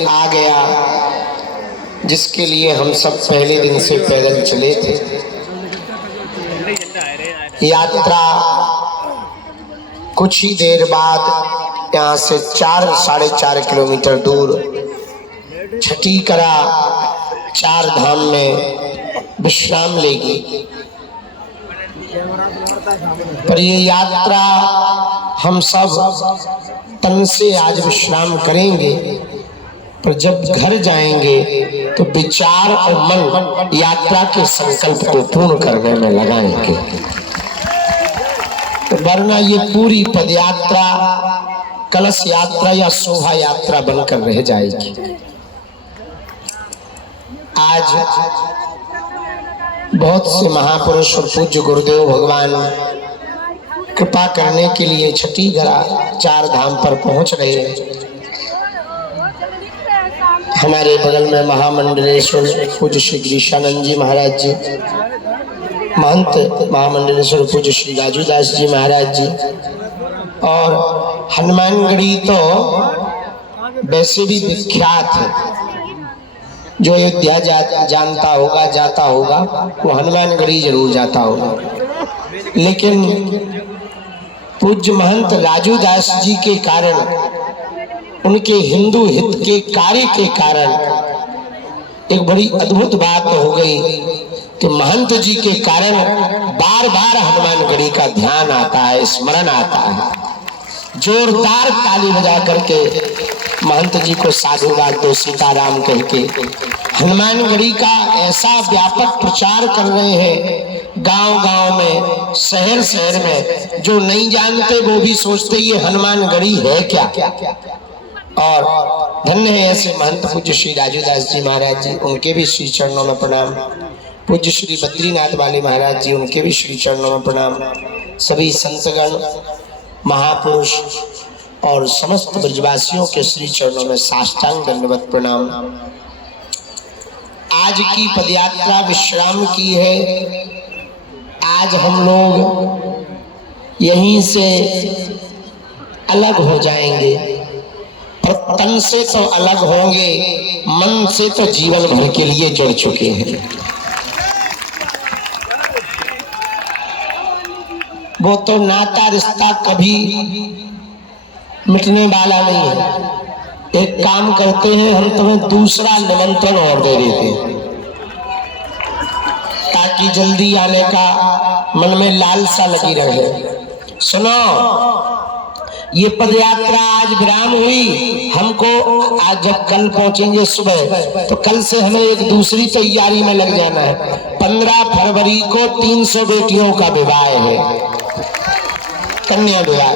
आ गया, जिसके लिए हम सब पहले दिन से पैदल चले थे। यात्रा कुछ ही देर बाद यहाँ से 4-4.5 किलोमीटर दूर छठी करा 4 धाम में विश्राम लेगी। पर ये यात्रा हम सब तन से आज विश्राम करेंगे, पर जब घर जाएंगे तो विचार और मन यात्रा के संकल्प को पूर्ण करने में लगाएंगे। तो वरना ये पूरी पदयात्रा कलश यात्रा या शोभा यात्रा बनकर रह जाएगी। आज बहुत से महापुरुष और पूज्य गुरुदेव भगवान कृपा करने के लिए छठी करा 4 धाम पर पहुंच रहे हैं। हमारे बगल में महामंडलेश्वर पूज्य श्री गिरीशानंद जी महाराज जी, महंत महामंडलेश्वर पूज्य श्री राजूदास जी महाराज जी, और हनुमानगढ़ी तो वैसे भी विख्यात है। जो अयोध्या जानता होगा, जाता होगा, वो हनुमानगढ़ी जरूर जाता होगा। लेकिन पूज्य महंत राजूदास जी के कारण, उनके हिंदू हित के कार्य के कारण एक बड़ी अद्भुत बात हो गई कि महंत जी के कारण बार बार हनुमानगढ़ी का ध्यान आता है, स्मरण आता है। जोरदार ताली बजा करके महंत जी को साधुवाद दो, सीताराम कह के हनुमानगढ़ी का ऐसा व्यापक प्रचार कर रहे हैं। गांव गांव में, शहर शहर में, जो नहीं जानते वो भी सोचते ये हनुमानगढ़ी है क्या। और धन्य है ऐसे महंत पूज्य श्री राजूदास जी महाराज जी, उनके भी श्री चरणों में प्रणाम। पूज्य श्री बद्रीनाथ वाले महाराज जी, उनके भी श्री चरणों में प्रणाम। सभी संतगण, महापुरुष और समस्त ब्रजवासियों के श्री चरणों में साष्टांग दंडवत प्रणाम। आज की पदयात्रा विश्राम की है। आज हम लोग यहीं से अलग हो जाएंगे, पर तन से तो अलग होंगे, मन से तो जीवन भर के लिए जुड़ चुके हैं। वो तो नाता रिश्ता कभी मिटने वाला नहीं है। एक काम करते हैं, हम तुम्हें दूसरा निमंत्रण और दे देते हैं ताकि जल्दी आने का मन में लालसा लगी रहे। सुनो, ये पदयात्रा आज विराम हुई। हमको आज जब कल पहुंचेंगे सुबह, तो कल से हमें एक दूसरी तैयारी में लग जाना है। 15 फरवरी को 300 बेटियों का विवाह है, कन्या विवाह।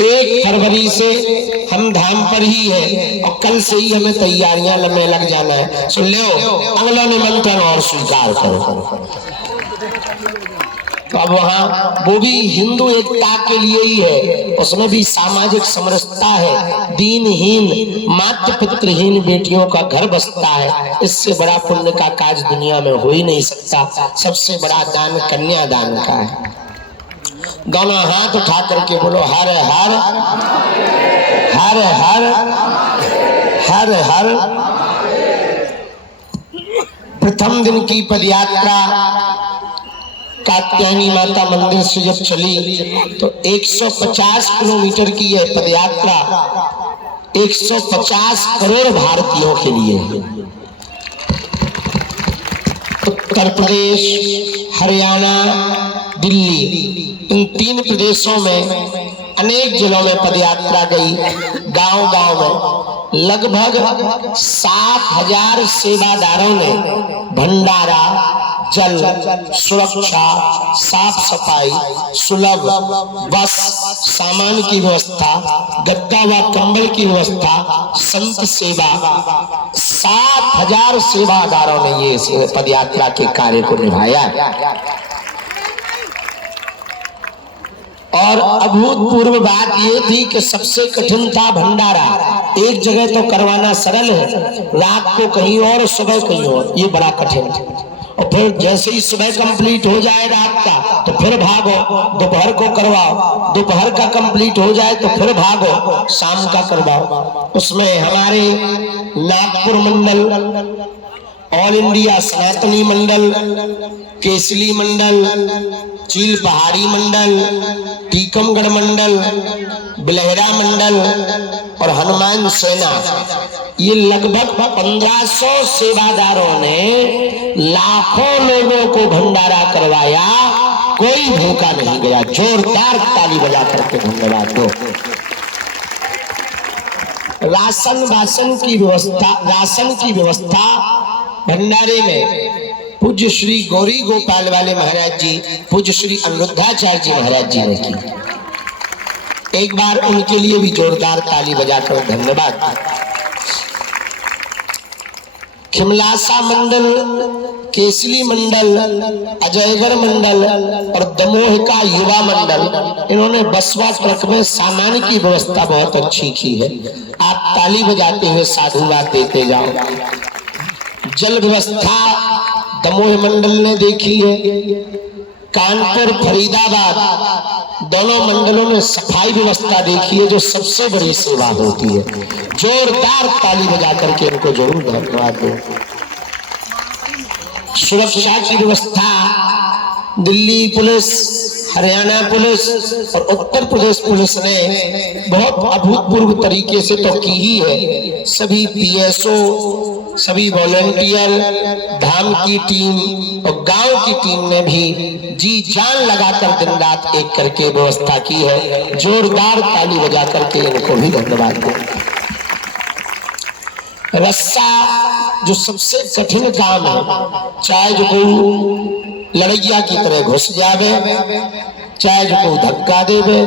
1 फरवरी से हम धाम पर ही है, और कल से ही हमें तैयारियां में लग जाना है। सुन लो, अगला निमंत्रण और स्वीकार करो। तो अब वहाँ वो भी हिंदू एकता के लिए ही है, उसमें भी सामाजिक समरसता है। दीनहीन मातृ पितृहीन बेटियों का घर बसता है। इससे बड़ा पुण्य का काज दुनिया में हो ही नहीं सकता। सबसे बड़ा दान कन्यादान का है। दोनों हाथ उठा करके बोलो हर हर हर हर हर हर। प्रथम दिन की पदयात्रा कात्यायनी माता मंदिर से जब चली तो 150 किलोमीटर की यह पदयात्रा 150 करोड़ भारतीयों के लिए है। उत्तर प्रदेश, हरियाणा, दिल्ली, इन 3 प्रदेशों में अनेक जिलों में पदयात्रा गई। गांव गांव में लगभग 7,000 सेवादारों ने भंडारा, जल, सुरक्षा, साफ सफाई, सुलभ बस, सामान की व्यवस्था, गद्दा व कंबल की व्यवस्था, संत सेवा, 7,000 सेवादारों ने ये पदयात्रा के कार्य को निभाया। और अभूतपूर्व बात ये थी कि सबसे कठिन था भंडारा। एक जगह तो करवाना सरल है, रात को कहीं और, सुबह कहीं और, ये बड़ा कठिन था। और फिर जैसे ही सुबह कंप्लीट हो जाए रात का, तो फिर भागो, दोपहर को करवाओ, दोपहर का कंप्लीट हो जाए तो फिर भागो, शाम का करवाओ। उसमें हमारे नागपुर मंडल, ऑल इंडिया सनातनी मंडल, केसली मंडल, चील पहाड़ी मंडल, टीकमगढ़ मंडल, बिलहरा मंडल और हनुमान सेना, ये लगभग 1500 सेवादारों ने लाखों लोगों को भंडारा करवाया, कोई भूखा नहीं गया। जोरदार ताली बजा करके धन्यवाद दो। राशन की व्यवस्था भंडारे में पूज्य श्री गौरी गोपाल वाले महाराज जी, पूज्य श्री अनिरुद्धाचार्य जी महाराज जी ने की। एक बार उनके लिए भी जोरदार ताली बजाकर धन्यवाद। खिमलासा मंडल, केसली मंडल, अजयगढ़ मंडल और दमोह का युवा मंडल, इन्होंने बसवा ट्रक में सामान की व्यवस्था बहुत अच्छी की है। आप ताली बजाते हुए साधुवाद देते जाओ। जल व्यवस्था दमोह मंडल ने देखी है। कानपुर, फरीदाबाद दोनों मंडलों ने सफाई व्यवस्था देखी है, जो सबसे बड़ी सेवा होती है। जोरदार ताली बजा करके इनको जरूर धन्यवाद दो। सुरक्षा की व्यवस्था दिल्ली पुलिस, हरियाणा पुलिस और उत्तर प्रदेश पुलिस ने बहुत अभूतपूर्व तरीके से तो की ही है। सभी पीएसओ, सभी वॉलंटियर, धाम की टीम और गांव की टीम ने भी जी जान लगाकर दिन रात एक करके व्यवस्था की है। जोरदार ताली बजा करके इनको भी धन्यवाद दो। रस्सा जो सबसे कठिन काम है, चाहे जो कोई लड़ैया की तरह घुस जावे, चाहे जो कोई धक्का देवे,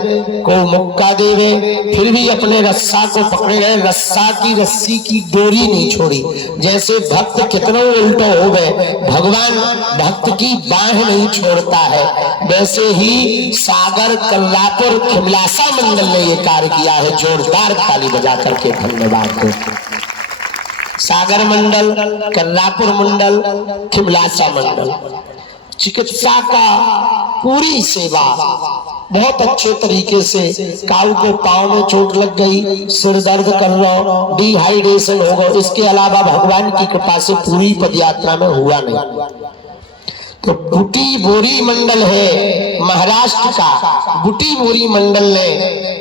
कोई मुक्का देवे, फिर भी अपने रस्सा को पकड़े गए। रस्सा की रस्सी की डोरी नहीं छोड़ी। जैसे भक्त कितना उल्टो हो गए, भगवान भक्त की बाह नहीं छोड़ता है, वैसे ही सागर, कल्लापुर, खिमलासा मंडल ने ये कार्य किया है। जोरदार ताली बजा करके धन्यवाद दो। सागर मंडल, कल्लापुर मंडल, खिमलासा मंडल, चिकित्सा का पूरी सेवा बहुत अच्छे तरीके से। काऊ को पांव में चोट लग गई, सिर दर्द कर रहा, डिहाइड्रेशन हो गया, इसके अलावा भगवान की कृपा से पूरी पदयात्रा में हुआ नहीं। तो बुटी बोरी मंडल है महाराष्ट्र का, बुटी बोरी मंडल ने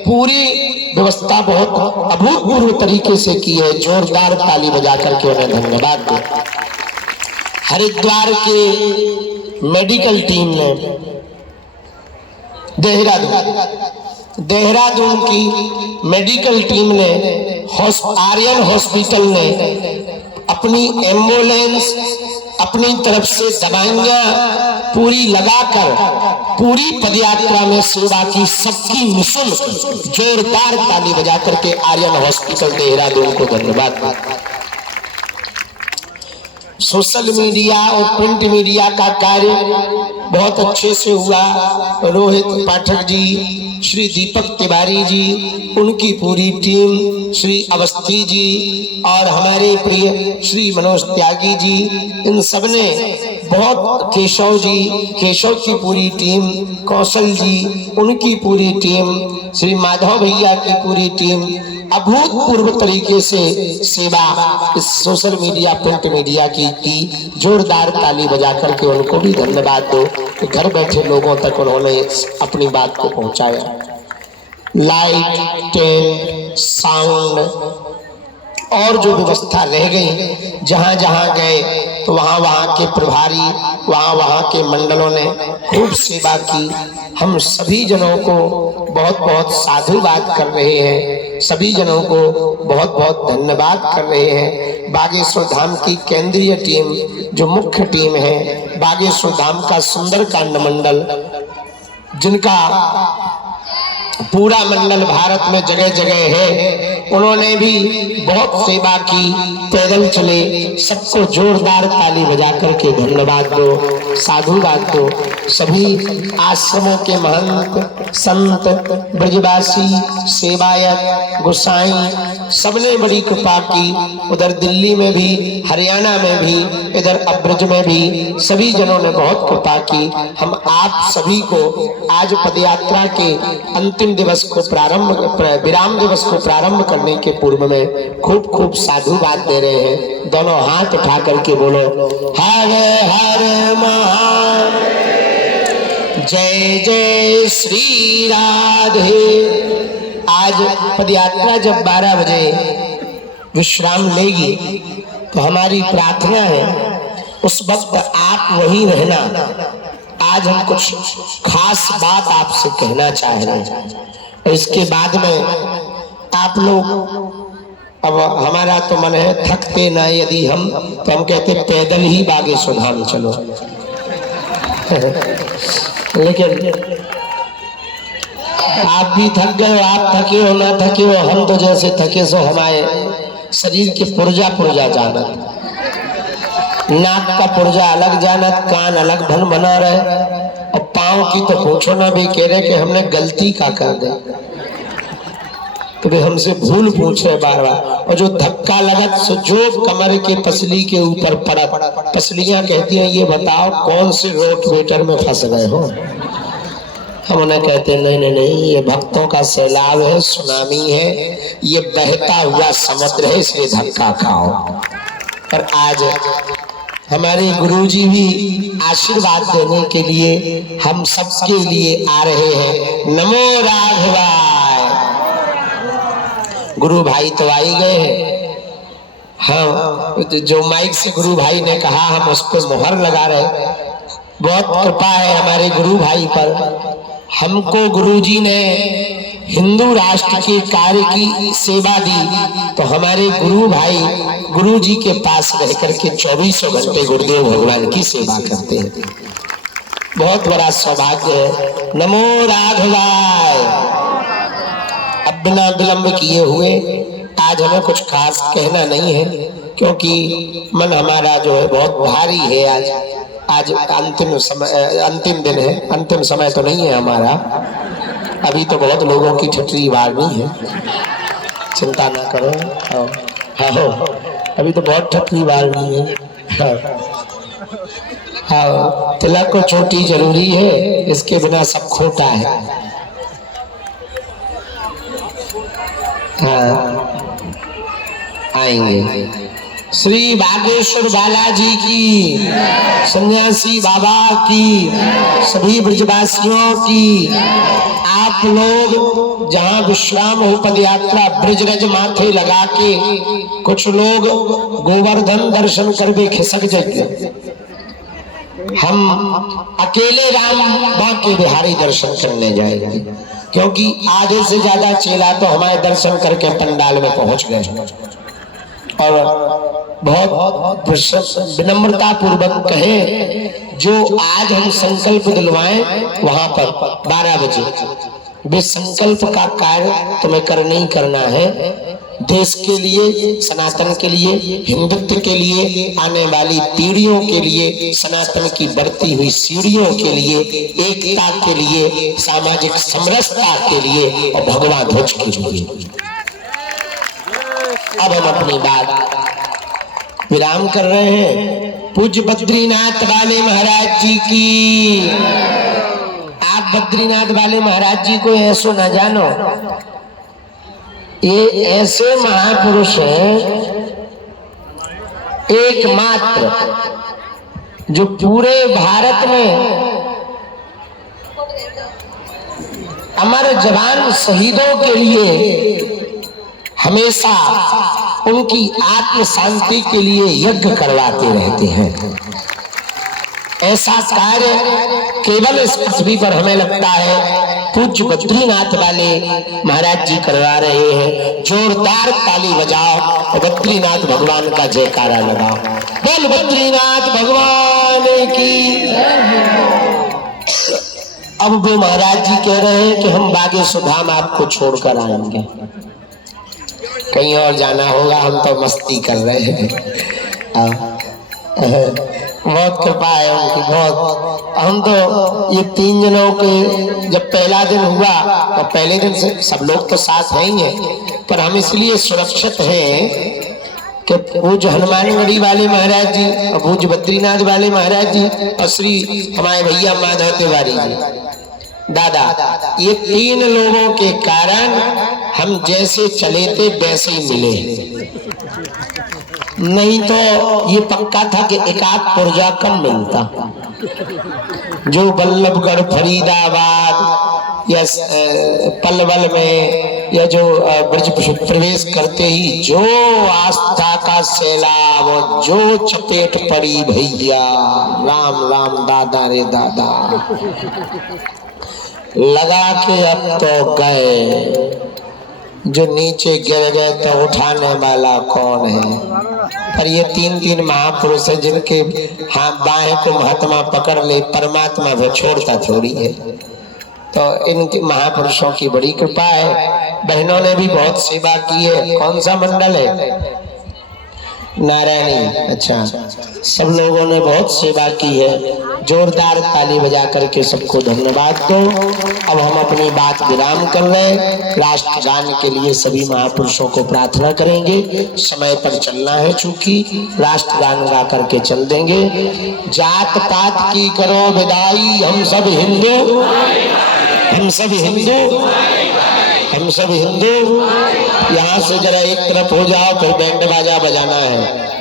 पूरी व्यवस्था बहुत अभूतपूर्व तरीके से की है। जोरदार ताली बजा करके उन्हें धन्यवाद दो। हरिद्वार के मेडिकल टीम ने, देहरादून की मेडिकल टीम ने, आर्यन हॉस्पिटल ने अपनी एम्बुलेंस, अपनी तरफ से दवाइयां पूरी लगाकर पूरी पदयात्रा में सेवा की, सबकी निःशुल्क। जोरदार ताली बजा करके आर्यन हॉस्पिटल देहरादून को धन्यवाद। सोशल मीडिया और प्रिंट मीडिया का कार्य बहुत अच्छे से हुआ। रोहित पाठक जी, श्री दीपक तिवारी जी, उनकी पूरी टीम, श्री अवस्थी जी और हमारे प्रिय श्री मनोज त्यागी जी, इन सब ने बहुत, केशव जी, केशव की पूरी टीम, कौशल जी, उनकी पूरी टीम, श्री माधव भैया की पूरी टीम अभूतपूर्व तरीके से सेवा इस सोशल मीडिया, प्रिंट मीडिया की। जोरदार ताली बजा करके उनको भी धन्यवाद दो कि घर बैठे लोगों तक उन्होंने अपनी बात को पहुंचाया। लाइट, टेंट, साउंड और जो व्यवस्था रह गई, जहां जहां गए तो वहां के प्रभारी, वहां के मंडलों ने खूब सेवा की। हम सभी जनों को बहुत बहुत साधुवाद कर रहे हैं, सभी जनों को बहुत बहुत धन्यवाद कर रहे हैं। बागेश्वर धाम की केंद्रीय टीम, जो मुख्य टीम है, बागेश्वर धाम का सुंदरकांड मंडल, जिनका पूरा मंडल भारत में जगह जगह है, उन्होंने भी बहुत सेवा की, पैदल चले। सबको जोरदार ताली बजा करके धन्यवाद दो, साधुवाद दो। सभी आश्रमों के महंत, संत, ब्रजवासी, सेवायत, गोसाई, सबने बड़ी कृपा की। उधर दिल्ली में भी, हरियाणा में भी, इधर अब्रज में भी सभी जनों ने बहुत कृपा की। हम आप सभी को आज पदयात्रा के अंतिम दिवस को विराम दिवस को प्रारंभ करने करने के पूर्व में खूब खूब साधुवाद दे रहे हैं। दोनों हाथ उठा करके बोलो हर हर महादेव, जय जय श्री राधे। आज पदयात्रा जब 12 बजे विश्राम लेगी तो हमारी प्रार्थना है उस वक्त आप वहीं रहना। आज हम कुछ खास बात आपसे कहना चाह रहे हैं। इसके बाद में आप लोग, अब हमारा तो मन है थकते ना यदि हम, तो हम कहते पैदल ही बागेश्वर धाम चलो लेकिन आप भी थक गए, आप थके हो ना थके हो, हम तो जैसे थके सो हमारे शरीर के पुर्जा पुर्जा जानत, नाक का पुर्जा अलग जानत, कान अलग भन बना रहे, और पाँव की तो पूछो ना भी, कह रहे कि हमने गलती का कर दे, तो भी हमसे भूल पूछ रहे बार बार। और जो धक्का लगत सो जो कमर के पसली के ऊपर पड़त, पसलियां कहती हैं ये बताओ कौन से रोटवेटर में फंस गए हो। हम उन्हें कहते नहीं नहीं नहीं, ये भक्तों का सैलाब है, सुनामी है, ये बहता हुआ समुद्र है, इसलिए धक्का खाओ। पर आज हमारे गुरुजी भी आशीर्वाद देने के लिए हम सबके लिए आ रहे हैं। नमो राघवाय। गुरु भाई तो आ ही गए हैं। हाँ, जो माइक से गुरु भाई ने कहा हम उस पर मोहर लगा रहे। बहुत कृपा है हमारे गुरु भाई पर। हमको गुरुजी ने हिंदू राष्ट्र के कार्य की सेवा दी, तो हमारे गुरु भाई गुरुजी के पास रह करके 24 घंटे गुरुदेव भगवान की सेवा करते हैं। बहुत बड़ा सौभाग्य है। नमो राघवाय। अब बिना विलंब किए हुए आज हमें कुछ खास कहना नहीं है, क्योंकि मन हमारा जो है बहुत भारी है। आज अंतिम समय, अंतिम दिन है, अंतिम समय तो नहीं है हमारा। अभी तो बहुत लोगों की ठटरी वारनी है, चिंता ना करो। हाँ, अभी तो बहुत ठटरी वारनी है। हाँ, तिलक को चोटी जरूरी है, इसके बिना सब खोटा है। हाँ, आएंगे। श्री बागेश्वर बालाजी की, सन्यासी बाबा की, सभी ब्रजवासियों की। आप लोग जहाँ विश्राम हो पदयात्रा ब्रजरज माथे लगा के, कुछ लोग गोवर्धन दर्शन करके खिसक जाएंगे। हम अकेले राम बांके बिहारी दर्शन करने जाएंगे, क्योंकि आधे से ज्यादा चेला तो हमारे दर्शन करके पंडाल में पहुंच गए। और बहुत विनम्रता पूर्वक कहें, जो आज हम संकल्प दिलवाएं वहां पर 12 बजे वे संकल्प का कार्य तुम्हें करना ही करना है। देश के लिए, सनातन के लिए, हिंदुत्व के लिए, आने वाली पीढ़ियों के लिए, सनातन की बढ़ती हुई सीढ़ियों के लिए, एकता के लिए, सामाजिक समरसता के लिए और भगवा ध्वज के लिए। अब हम अपनी बात विराम कर रहे हैं। पूज्य बद्रीनाथ वाले महाराज जी की। आप बद्रीनाथ वाले महाराज जी को ऐसो ना जानो, ये ऐसे महापुरुष हैं एकमात्र जो पूरे भारत में अमर जवान शहीदों के लिए हमेशा उनकी आत्म शांति के लिए यज्ञ करवाते रहते हैं। ऐसा कार्य केवल इस पृथ्वी पर हमें लगता है पूज्य बद्रीनाथ वाले महाराज जी करवा रहे हैं। जोरदार ताली बजाओ और बद्रीनाथ भगवान का जयकारा लगाओ। बोल बद्रीनाथ भगवान की। अब वो महाराज जी कह रहे हैं कि हम बागेश्वर धाम आपको छोड़कर आएंगे, कहीं और जाना होगा, हम तो मस्ती कर रहे हैं। बहुत कृपा है उनकी, बहुत। हम तो ये 3 जनों के जब पहला दिन हुआ तो पहले दिन से सब लोग तो साथ हैं ही हैं, पर हम इसलिए सुरक्षित हैं कि पूज्य हनुमानगढ़ी वाले महाराज जी और पूज्य बद्रीनाथ वाले महाराज जी और श्री हमारे भैया माधव तिवारी जी दादा, ये 3 लोगों के कारण हम जैसे चले थे वैसे ही मिले, नहीं तो ये पक्का था कि एक आध पुर्जा कम मिलता। जो बल्लभगढ़, फरीदाबाद या पलवल में या जो ब्रज प्रवेश करते ही जो आस्था का सैलाब, जो चपेट पड़ी भैया, राम राम दादा रे दादा, लगा के अब तो गए। जो नीचे गिर गए तो उठाने वाला कौन है? पर ये तीन तीन महापुरुष है जिनके हाथ बाहें को महात्मा पकड़ ले, परमात्मा वो छोड़ता थोड़ी है। तो इन महापुरुषों की बड़ी कृपा है। बहनों ने भी बहुत सेवा की है। कौन सा मंडल है? नारायणी। अच्छा, सब लोगों ने बहुत सेवा की है। जोरदार ताली बजा करके सबको धन्यवाद दो। अब हम अपनी बात विराम कर रहे, राष्ट्र गान के लिए सभी महापुरुषों को प्रार्थना करेंगे। समय पर चलना है, चूंकि राष्ट्र गान गा करके चल देंगे। जात पात की करो विदाई, हम सब हिंदू, हम सब हिंदू, हम सब हिंदू। यहाँ से जरा एक तरफ हो जाओ, फिर बैंड बाजा बजाना है।